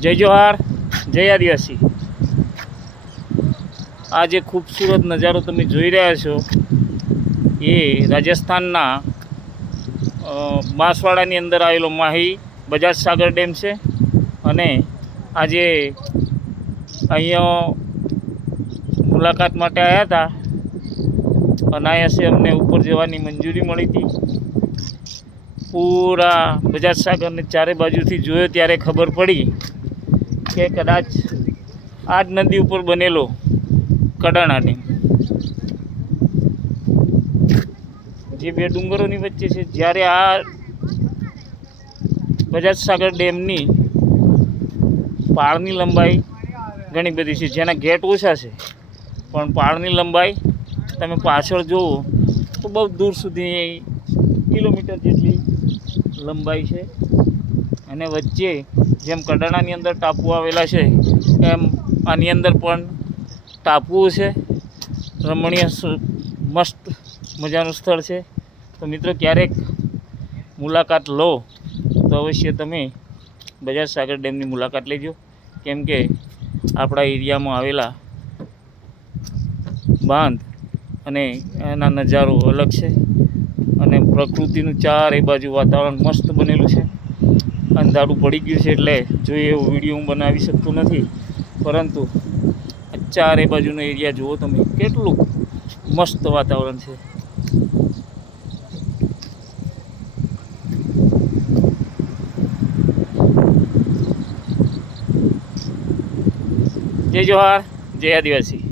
જય જોહાર, જય આદિવાસી। આ જે ખૂબસૂરત નજારો તમે જોઈ રહ્યા છો એ રાજસ્થાનના બાંસવાડાની અંદર આવેલો માહી બજાજ સાગર ડેમ છે। અને આજે અહીંયા મુલાકાત માટે આવ્યા હતા, અનાયાસે અમને ઉપર જવાની મંજૂરી મળી હતી। પૂરા બજાજ સાગરને ચારે બાજુથી જોયો ત્યારે ખબર પડી કે કદાચ આ જ નદી ઉપર બનેલો કડાણા ડેમ, જે બે ડુંગરોની વચ્ચે છે। જ્યારે આ બજાજ સાગર ડેમની પાળની લંબાઈ ઘણી બધી છે, જેના ગેટ ઓછા છે, પણ પાળની લંબાઈ તમે પાછળ જુઓ તો બહુ દૂર સુધી કિલોમીટર જેટલી લંબાઈ છે। અને વચ્ચે જેમ કડાણાની અંદર ટાપુ આવેલા છે એમ આની અંદર પણ ટાપુઓ છે। રમણીય મસ્ત મજાનું સ્થળ છે। તો મિત્રો ક્યારેક મુલાકાત લો તો અવશ્ય તમે બજાજ સાગર ડેમની મુલાકાત લેજો, કેમ કે આપણા એરિયામાં આવેલા બાંધ અને એના નજારો અલગ છે। અને પ્રકૃતિનું ચારે બાજુ વાતાવરણ મસ્ત બનેલું છે। અંધારું પડી ગયું છે એટલે જોઈએ એવો વિડીયો હું બનાવી શકતો નથી, પરંતુ ચારે બાજુનો એરિયા જુઓ તમે, કેટલું મસ્ત વાતાવરણ છે। જય જોહાર, જય આદિવાસી।